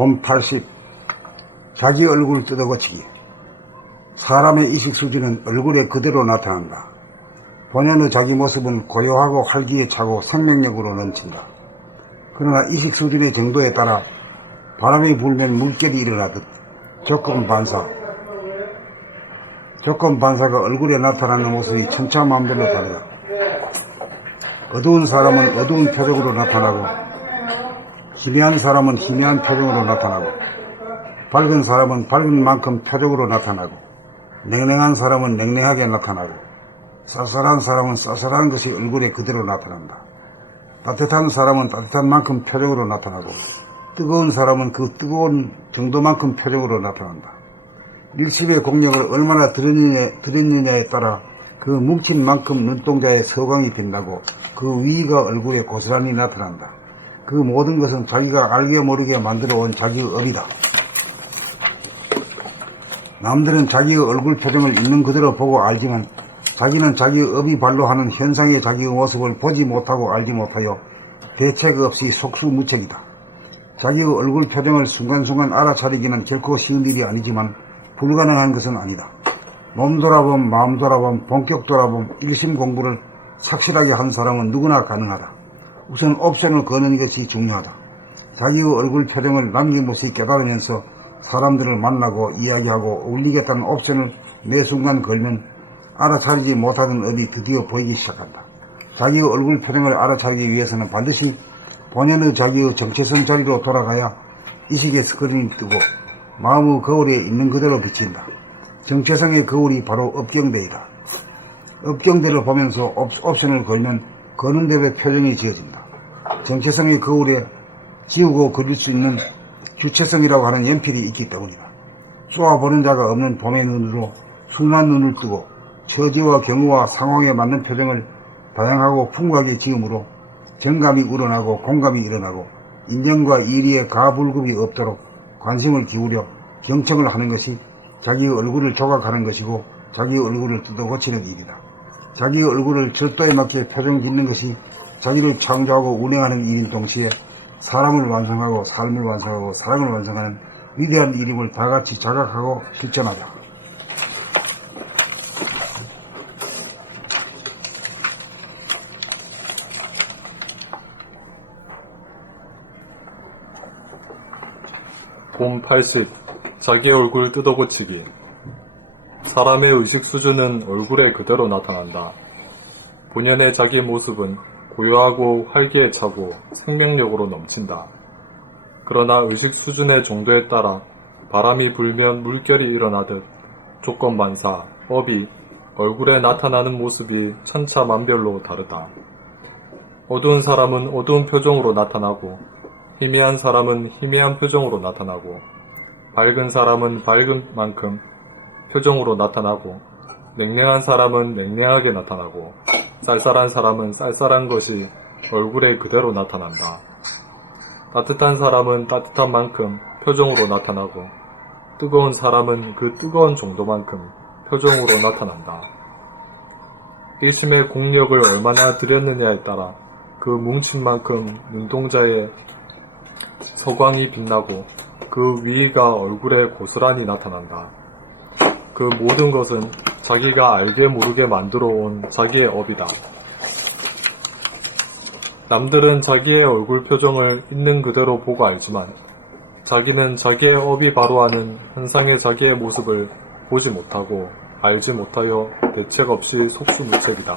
봄 80. 자기 얼굴 뜯어고치기. 사람의 이식 수준은 얼굴에 그대로 나타난다. 본연의 자기 모습은 고요하고 활기에 차고 생명력으로 넘친다. 그러나 이식 수준의 정도에 따라 바람이 불면 물결이 일어나듯 조건 반사가 얼굴에 나타나는 모습이 천차만별로 다르다. 어두운 사람은 어두운 표정으로 나타나고, 희미한 사람은 희미한 표정으로 나타나고, 밝은 사람은 밝은 만큼 표정으로 나타나고, 냉랭한 사람은 냉랭하게 나타나고, 쌀쌀한 사람은 쌀쌀한 것이 얼굴에 그대로 나타난다. 따뜻한 사람은 따뜻한 만큼 표정으로 나타나고, 뜨거운 사람은 그 뜨거운 정도만큼 표정으로 나타난다. 일십의 공력을 얼마나 들였느냐에 따라 그 뭉친 만큼 눈동자에 서광이 빛나고 그 위가 얼굴에 고스란히 나타난다. 그 모든 것은 자기가 알게 모르게 만들어 온 자기의 업이다. 남들은 자기의 얼굴 표정을 있는 그대로 보고 알지만 자기는 자기의 업이 발로하는 현상의 자기의 모습을 보지 못하고 알지 못하여 대책 없이 속수무책이다. 자기의 얼굴 표정을 순간순간 알아차리기는 결코 쉬운 일이 아니지만 불가능한 것은 아니다. 몸 돌아봄, 마음 돌아봄, 본격 돌아봄, 일심 공부를 착실하게 한 사람은 누구나 가능하다. 우선 옵션을 거는 것이 중요하다. 자기의 얼굴 표정을 남김없이 깨달으면서 사람들을 만나고 이야기하고 어울리겠다는 옵션을 매 순간 걸면 알아차리지 못하던 업이 드디어 보이기 시작한다. 자기의 얼굴 표정을 알아차리기 위해서는 반드시 본연의 자기의 정체성 자리로 돌아가야 이식의 스크린이 뜨고 마음의 거울에 있는 그대로 비친다. 정체성의 거울이 바로 업경대이다. 업경대를 보면서 옵션을 걸면 거는 대로 표정이 지어진다. 정체성의 거울에 지우고 그릴 수 있는 주체성이라고 하는 연필이 있기 때문이다. 쏘아보는 자가 없는 봄의 눈으로 순한 눈을 뜨고 처지와 경우와 상황에 맞는 표정을 다양하고 풍부하게 지음으로 정감이 우러나고 공감이 일어나고 인정과 이리에 가불급이 없도록 관심을 기울여 경청을 하는 것이 자기의 얼굴을 조각하는 것이고 자기의 얼굴을 뜯어고치는 일이다. 자기의 얼굴을 절도에 맞게 표정 짓는 것이 자기를 창조하고 운행하는 일인 동시에 사람을 완성하고 삶을 완성하고 사랑을 완성하는 위대한 일임을 다같이 자각하고 실천하자. 봄 80. 자기 얼굴 뜯어고치기. 사람의 의식 수준은 얼굴에 그대로 나타난다. 본연의 자기 모습은 고요하고 활기에 차고 생명력으로 넘친다. 그러나 의식 수준의 정도에 따라 바람이 불면 물결이 일어나듯 조건반사, 업이 얼굴에 나타나는 모습이 천차만별로 다르다. 어두운 사람은 어두운 표정으로 나타나고 희미한 사람은 희미한 표정으로 나타나고 밝은 사람은 밝은 만큼 표정으로 나타나고 냉랭한 사람은 냉랭하게 나타나고 쌀쌀한 사람은 쌀쌀한 것이 얼굴에 그대로 나타난다. 따뜻한 사람은 따뜻한 만큼 표정으로 나타나고 뜨거운 사람은 그 뜨거운 정도만큼 표정으로 나타난다. 일심의 공력을 얼마나 들였느냐에 따라 그 뭉친 만큼 눈동자에 서광이 빛나고 그 위가 얼굴에 고스란히 나타난다. 그 모든 것은 자기가 알게 모르게 만들어 온 자기의 업이다. 남들은 자기의 얼굴 표정을 있는 그대로 보고 알지만 자기는 자기의 업이 바로하는 현상의 자기의 모습을 보지 못하고 알지 못하여 대책 없이 속수무책이다.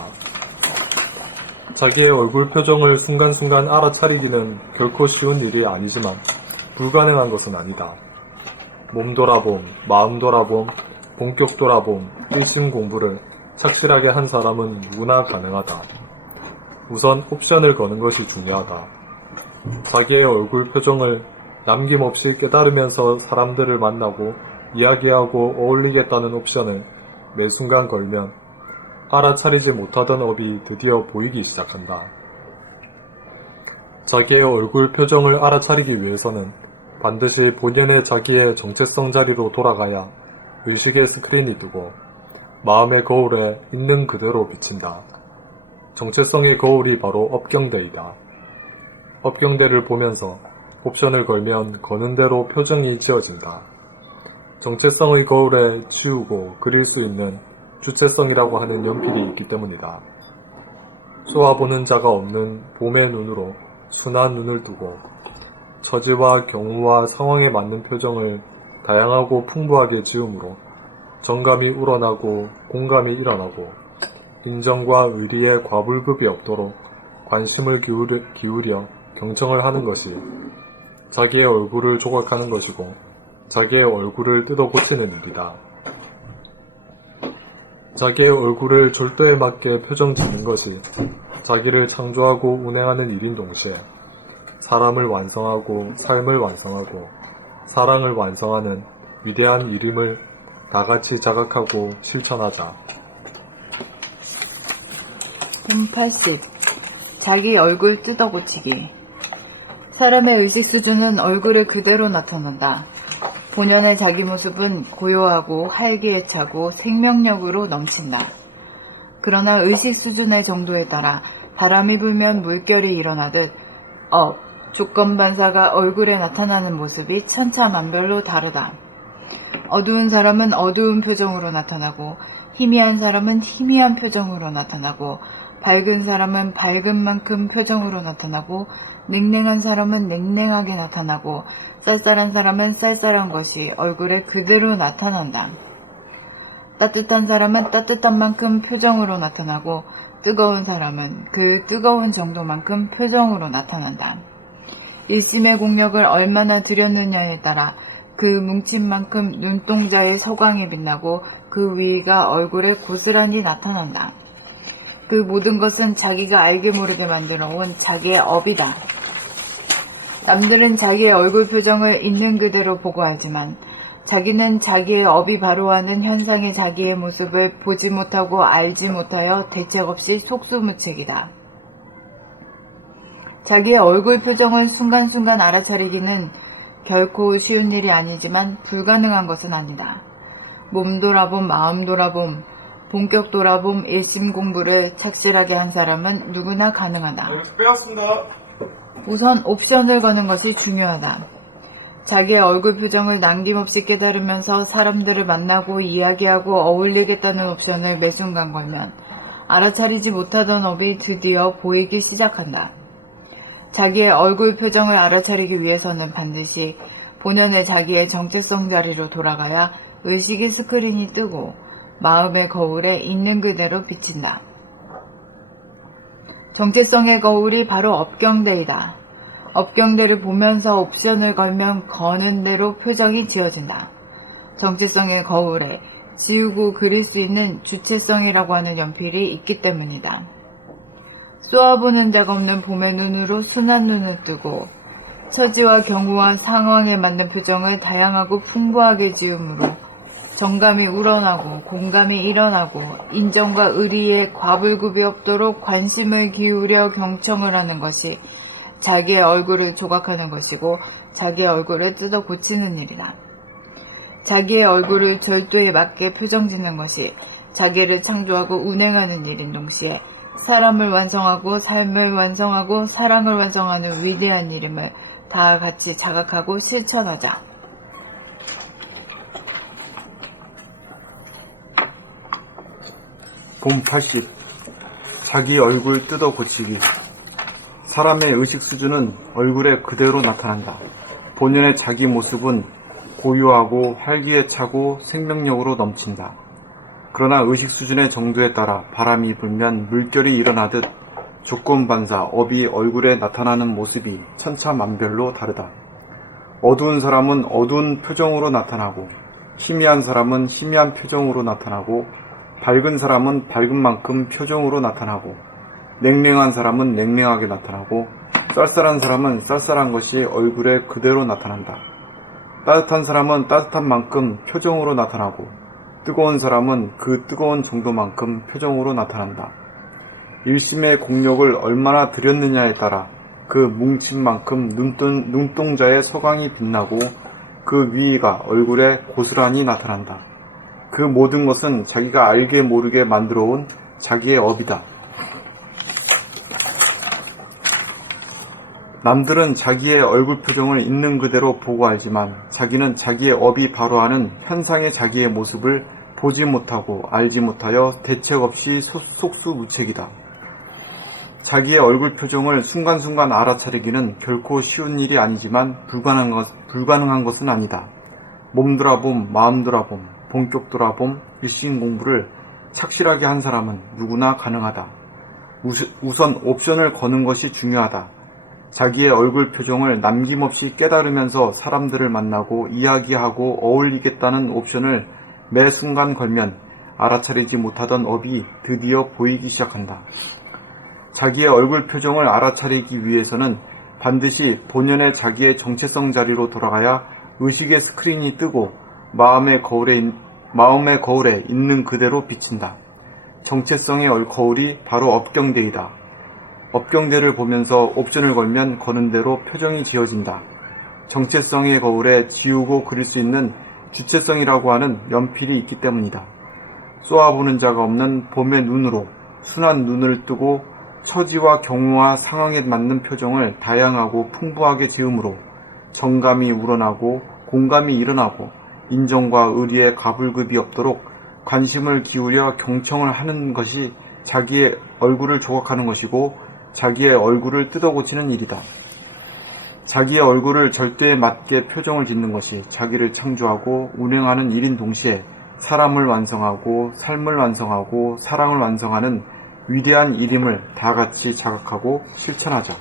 자기의 얼굴 표정을 순간순간 알아차리기는 결코 쉬운 일이 아니지만 불가능한 것은 아니다. 몸 돌아봄, 마음 돌아봄, 본격 돌아봄, 일심 공부를 착실하게 한 사람은 누구나 가능하다. 우선 옵션을 거는 것이 중요하다. 자기의 얼굴 표정을 남김없이 깨달으면서 사람들을 만나고 이야기하고 어울리겠다는 옵션을 매 순간 걸면 알아차리지 못하던 업이 드디어 보이기 시작한다. 자기의 얼굴 표정을 알아차리기 위해서는 반드시 본연의 자기의 정체성 자리로 돌아가야 의식의 스크린이 뜨고 마음의 거울에 있는 그대로 비친다. 정체성의 거울이 바로 업경대이다. 업경대를 보면서 옵션을 걸면 거는 대로 표정이 지어진다. 정체성의 거울에 지우고 그릴 수 있는 주체성이라고 하는 연필이 있기 때문이다. 쏘아보는 자가 없는 봄의 눈으로 순한 눈을 두고 처지와 경우와 상황에 맞는 표정을 다양하고 풍부하게 지음으로 정감이 우러나고 공감이 일어나고 인정과 의리의 과불급이 없도록 관심을 기울여 경청을 하는 것이 자기의 얼굴을 조각하는 것이고 자기의 얼굴을 뜯어 고치는 일이다. 자기의 얼굴을 절도에 맞게 표정 짓는 것이 자기를 창조하고 운행하는 일인 동시에 사람을 완성하고 삶을 완성하고 사랑을 완성하는 위대한 일임을 다같이 자각하고 실천하자. 80. 자기 얼굴 뜯어 고치기. 사람의 의식 수준은 얼굴에 그대로 나타난다. 본연의 자기 모습은 고요하고 활기에 차고 생명력으로 넘친다. 그러나 의식 수준의 정도에 따라 바람이 불면 물결이 일어나듯 조건 반사가 얼굴에 나타나는 모습이 천차만별로 다르다. 어두운 사람은 어두운 표정으로 나타나고 희미한 사람은 희미한 표정으로 나타나고 밝은 사람은 밝은 만큼 표정으로 나타나고 냉랭한 사람은 냉랭하게 나타나고 쌀쌀한 사람은 쌀쌀한 것이 얼굴에 그대로 나타난다. 따뜻한 사람은 따뜻한 만큼 표정으로 나타나고 뜨거운 사람은 그 뜨거운 정도만큼 표정으로 나타난다. 일심의 공력을 얼마나 들였느냐에 따라 그 뭉친 만큼 눈동자의 서광이 빛나고 그 위가 얼굴에 고스란히 나타난다. 그 모든 것은 자기가 알게 모르게 만들어 온 자기의 업이다. 남들은 자기의 얼굴 표정을 있는 그대로 보고 알지만 자기는 자기의 업이 바로하는 현상의 자기의 모습을 보지 못하고 알지 못하여 대책 없이 속수무책이다. 자기의 얼굴 표정을 순간순간 알아차리기는 결코 쉬운 일이 아니지만 불가능한 것은 아니다. 몸 돌아봄, 마음 돌아봄, 본격 돌아봄, 일심 공부를 착실하게 한 사람은 누구나 가능하다. 빼앗습니다. 우선 옵션을 거는 것이 중요하다. 자기의 얼굴 표정을 남김없이 깨달으면서 사람들을 만나고 이야기하고 어울리겠다는 옵션을 매 순간 걸면 알아차리지 못하던 업이 드디어 보이기 시작한다. 자기의 얼굴 표정을 알아차리기 위해서는 반드시 본연의 자기의 정체성 자리로 돌아가야 의식의 스크린이 뜨고 마음의 거울에 있는 그대로 비친다. 정체성의 거울이 바로 업경대이다. 업경대를 보면서 옵션을 걸면 거는 대로 표정이 지어진다. 정체성의 거울에 지우고 그릴 수 있는 주체성이라고 하는 연필이 있기 때문이다. 쏘아보는 자가 없는 봄의 눈으로 순한 눈을 뜨고 처지와 경우와 상황에 맞는 표정을 다양하고 풍부하게 지음으로 정감이 우러나고 공감이 일어나고 인정과 의리에 과불급이 없도록 관심을 기울여 경청을 하는 것이 자기의 얼굴을 조각하는 것이고 자기의 얼굴을 뜯어 고치는 일이다. 자기의 얼굴을 절도에 맞게 표정 짓는 것이 자기를 창조하고 운행하는 일인 동시에 사람을 완성하고 삶을 완성하고 사랑을 완성하는 위대한 이름을 다 같이 자각하고 실천하자. 봄 80. 자기 얼굴 뜯어 고치기. 사람의 의식 수준은 얼굴에 그대로 나타난다. 본연의 자기 모습은 고요하고 활기에 차고 생명력으로 넘친다. 그러나 의식 수준의 정도에 따라 바람이 불면 물결이 일어나듯 조건 반사, 업이 얼굴에 나타나는 모습이 천차만별로 다르다. 어두운 사람은 어두운 표정으로 나타나고 희미한 사람은 희미한 표정으로 나타나고 밝은 사람은 밝은 만큼 표정으로 나타나고 냉랭한 사람은 냉랭하게 나타나고 쌀쌀한 사람은 쌀쌀한 것이 얼굴에 그대로 나타난다. 따뜻한 사람은 따뜻한 만큼 표정으로 나타나고 뜨거운 사람은 그 뜨거운 정도만큼 표정으로 나타난다. 일심의 공력을 얼마나 들였느냐에 따라 그 뭉친 만큼 눈동자의 서광이 빛나고 그 위가 얼굴에 고스란히 나타난다. 그 모든 것은 자기가 알게 모르게 만들어온 자기의 업이다. 남들은 자기의 얼굴 표정을 있는 그대로 보고 알지만 자기는 자기의 업이 바로하는 현상의 자기의 모습을 보지 못하고 알지 못하여 대책 없이 속수무책이다. 자기의 얼굴 표정을 순간순간 알아차리기는 결코 쉬운 일이 아니지만 불가능한 것은 아니다. 몸 돌아봄, 마음 돌아봄, 본격 돌아봄, 일신 공부를 착실하게 한 사람은 누구나 가능하다. 우선 옵션을 거는 것이 중요하다. 자기의 얼굴 표정을 남김없이 깨달으면서 사람들을 만나고 이야기하고 어울리겠다는 옵션을 매 순간 걸면 알아차리지 못하던 업이 드디어 보이기 시작한다. 자기의 얼굴 표정을 알아차리기 위해서는 반드시 본연의 자기의 정체성 자리로 돌아가야 의식의 스크린이 뜨고 마음의 거울에 있는 그대로 비친다. 정체성의 거울이 바로 업경대이다. 업경대를 보면서 옵션을 걸면 거는 대로 표정이 지어진다. 정체성의 거울에 지우고 그릴 수 있는 주체성이라고 하는 연필이 있기 때문이다. 쏘아보는 자가 없는 봄의 눈으로 순한 눈을 뜨고 처지와 경우와 상황에 맞는 표정을 다양하고 풍부하게 지음으로 정감이 우러나고 공감이 일어나고 인정과 의리의 가불급이 없도록 관심을 기울여 경청을 하는 것이 자기의 얼굴을 조각하는 것이고 자기의 얼굴을 뜯어고치는 일이다. 자기의 얼굴을 절대에 맞게 표정을 짓는 것이 자기를 창조하고 운행하는 일인 동시에 사람을 완성하고 삶을 완성하고 사랑을 완성하는 위대한 일임을 다 같이 자각하고 실천하자.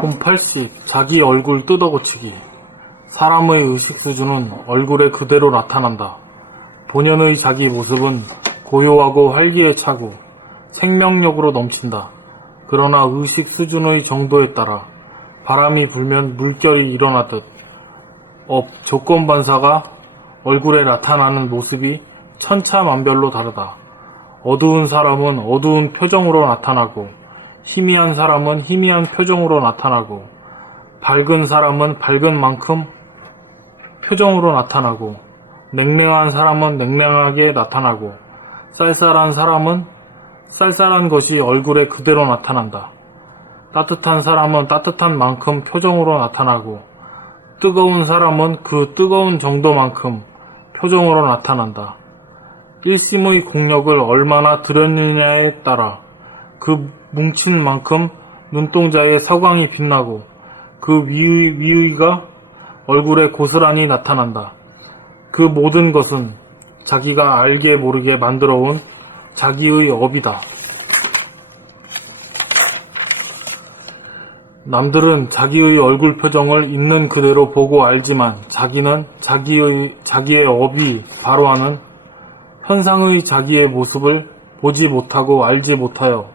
홈 80. 자기 얼굴 뜯어고치기. 사람의 의식 수준은 얼굴에 그대로 나타난다. 본연의 자기 모습은 고요하고 활기에 차고 생명력으로 넘친다. 그러나 의식 수준의 정도에 따라 바람이 불면 물결이 일어나듯 조건 반사가 얼굴에 나타나는 모습이 천차만별로 다르다. 어두운 사람은 어두운 표정으로 나타나고 희미한 사람은 희미한 표정으로 나타나고 밝은 사람은 밝은 만큼 표정으로 나타나고 냉랭한 사람은 냉랭하게 나타나고 쌀쌀한 사람은 쌀쌀한 것이 얼굴에 그대로 나타난다. 따뜻한 사람은 따뜻한 만큼 표정으로 나타나고 뜨거운 사람은 그 뜨거운 정도만큼 표정으로 나타난다. 일심의 공력을 얼마나 들였느냐에 따라 그 뭉친 만큼 눈동자의 서광이 빛나고 그 위의가 얼굴에 고스란히 나타난다. 그 모든 것은 자기가 알게 모르게 만들어온 자기의 업이다. 남들은 자기의 얼굴 표정을 있는 그대로 보고 알지만 자기는 자기의 업이 바로하는 현상의 자기의 모습을 보지 못하고 알지 못하여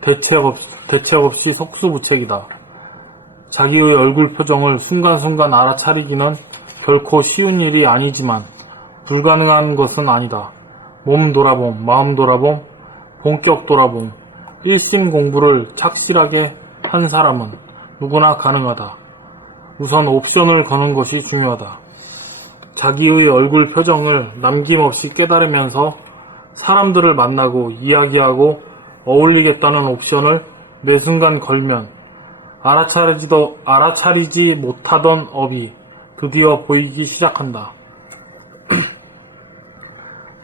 대책 없이 속수무책이다. 자기의 얼굴 표정을 순간순간 알아차리기는 결코 쉬운 일이 아니지만 불가능한 것은 아니다. 몸 돌아봄, 마음 돌아봄, 본격 돌아봄, 일심 공부를 착실하게 한 사람은 누구나 가능하다. 우선 옵션을 거는 것이 중요하다. 자기의 얼굴 표정을 남김없이 깨달으면서 사람들을 만나고 이야기하고 어울리겠다는 옵션을 매 순간 걸면 알아차리지 못하던 업이 드디어 보이기 시작한다.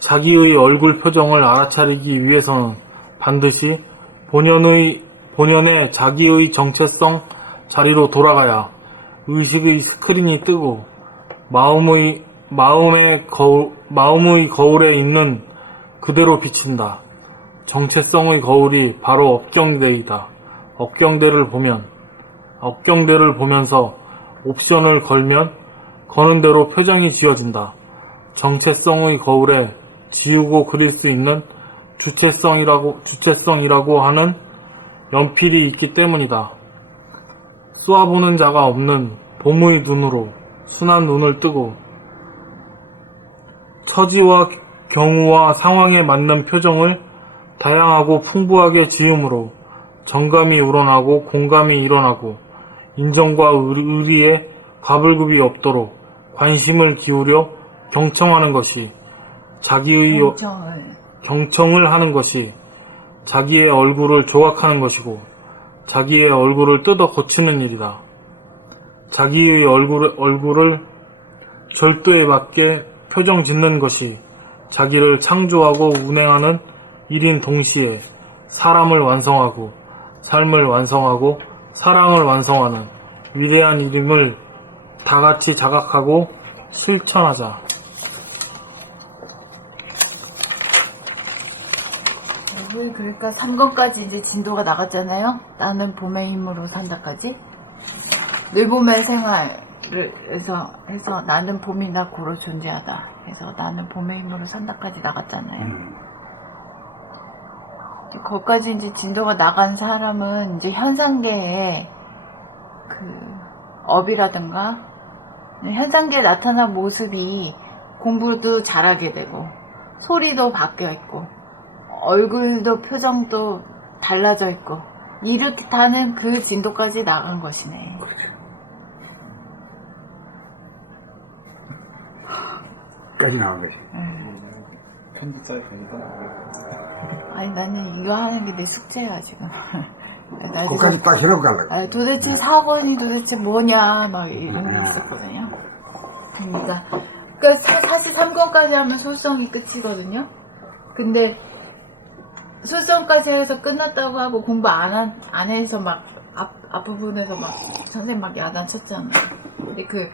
자기의 얼굴 표정을 알아차리기 위해서는 반드시 본연의 자기의 정체성 자리로 돌아가야 의식의 스크린이 뜨고 마음의 거울에 있는 그대로 비친다. 정체성의 거울이 바로 업경대이다. 업경대를 보면서 옵션을 걸면 거는 대로 표정이 지어진다. 정체성의 거울에 지우고 그릴 수 있는 주체성이라고 하는 연필이 있기 때문이다. 쏘아보는 자가 없는 봄의 눈으로 순한 눈을 뜨고 처지와 경우와 상황에 맞는 표정을 다양하고 풍부하게 지음으로 정감이 우러나고 공감이 일어나고 인정과 의리에 가불급이 없도록 관심을 기울여 경청하는 것이 자기의 경청을 하는 것이 자기의 얼굴을 조각하는 것이고 자기의 얼굴을 뜯어 고치는 일이다. 자기의 얼굴을 절도에 맞게 표정 짓는 것이 자기를 창조하고 운행하는 일인 동시에 사람을 완성하고 삶을 완성하고 사랑을 완성하는 위대한 일임을 다같이 자각하고 실천하자. 왜 그러니까 3권까지 이제 진도가 나갔잖아요. 나는 봄의 힘으로 산다까지. 늘 봄의 생활을 해서 나는 봄이나 고로 존재하다 해서 나는 봄의 힘으로 산다까지 나갔잖아요. 거기까지 이제 진도가 나간 사람은 이제 현상계의 그 업이라든가 현상계에 나타난 모습이 공부도 잘하게 되고 소리도 바뀌어 있고 얼굴도 표정도 달라져 있고 이렇다는 그 진도까지 나간 것이네. 까지 나온 것이. 편집 사이트니까. 아니 나는 이거 하는 게 내 숙제야 지금. 나 그것까지 딱 해놓고 가려고. 도대체 사건이 도대체 뭐냐 막 이런 게 있었거든요. 그러니까 사실 3권까지 하면 솔성이 끝이거든요. 근데 솔성까지 해서 끝났다고 하고 공부 안 해서 막 앞부분에서 막 선생님 막 야단쳤잖아. 근데 그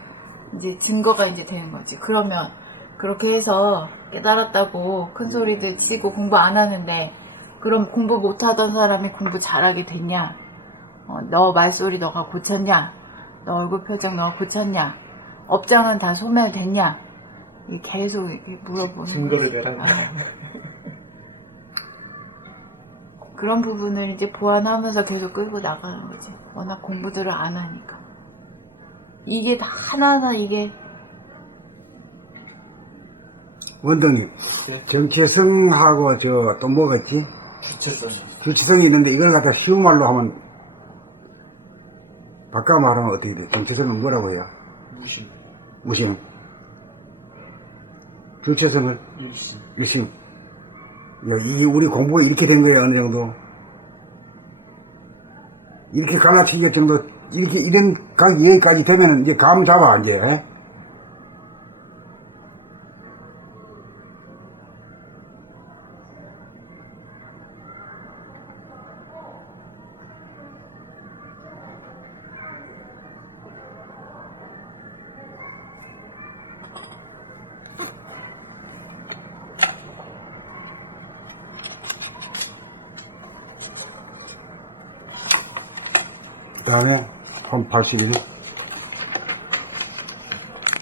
이제 증거가 이제 되는 거지. 그러면 그렇게 해서 깨달았다고 큰 소리들 치고 공부 안 하는데 그럼 공부 못하던 사람이 공부 잘하게 됐냐? 너 말소리 너가 고쳤냐? 너 얼굴 표정 너가 고쳤냐? 업장은 다 소멸됐냐? 계속 이렇게 물어보는 증거를 거지. 내라. 그런 부분을 이제 보완하면서 계속 끌고 나가는 거지. 워낙 공부들을 안 하니까. 이게 다 하나하나 이게 원동이 예. 정체성하고 저 또 뭐겠지? 주체성. 주체성이 있는데 이걸 갖다 쉬운 말로 하면 바꿔 말하면 어떻게 돼? 정체성은 뭐라고 해요? 무심. 무심. 주체성을 일심. 일심. 이게 우리 공부가 이렇게 된 거예요. 어느 정도 이렇게 갈라치기 정도 이렇게 이런 각 여기까지 되면 이제 감 잡아 이제. 그 다음에 한 81일